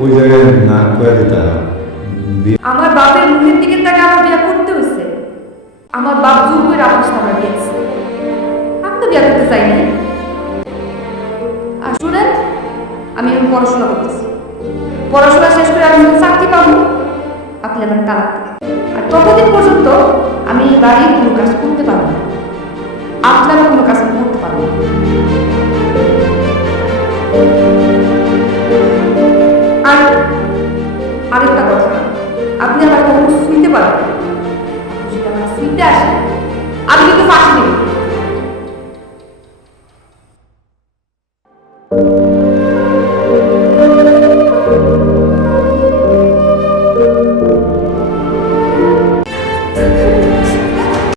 ওই জায়গায় না করে দিতে হয়। আমার বাপের মুখের দিকে তাকে আমার বিয়ে করতে হয়েছে। আমার বাপ জোর করে আপনার সাথে আমার বিয়ে দিছে। আমি তো বিয়ে করতে চাইনি। আর শুনেন, আমি এখন পড়াশোনা করতেছি। পড়াশোনা শেষ করে আমি যখন চাকরি পাবো, আপনি আমার তালাক দিবেন। আর ততদিন পর্যন্ত আমি এই বাড়ির কোনো কাজ করতে পারবো না। আপনার কোনো কাজ আমি করতে পারবো না।